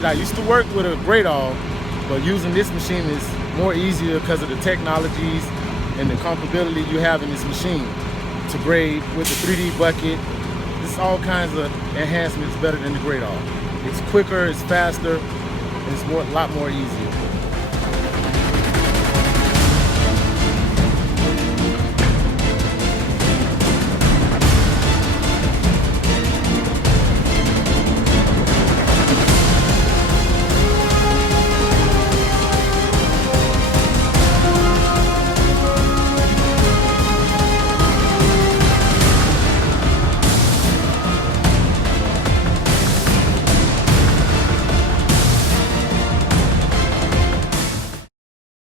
I used to work with a grade all, but using this machine is more easier because of the technologies and the comfortability you have in this machine to grade with the 3D bucket. It's all kinds of enhancements better than the grade all. It's quicker, it's faster, and it's a lot more easier.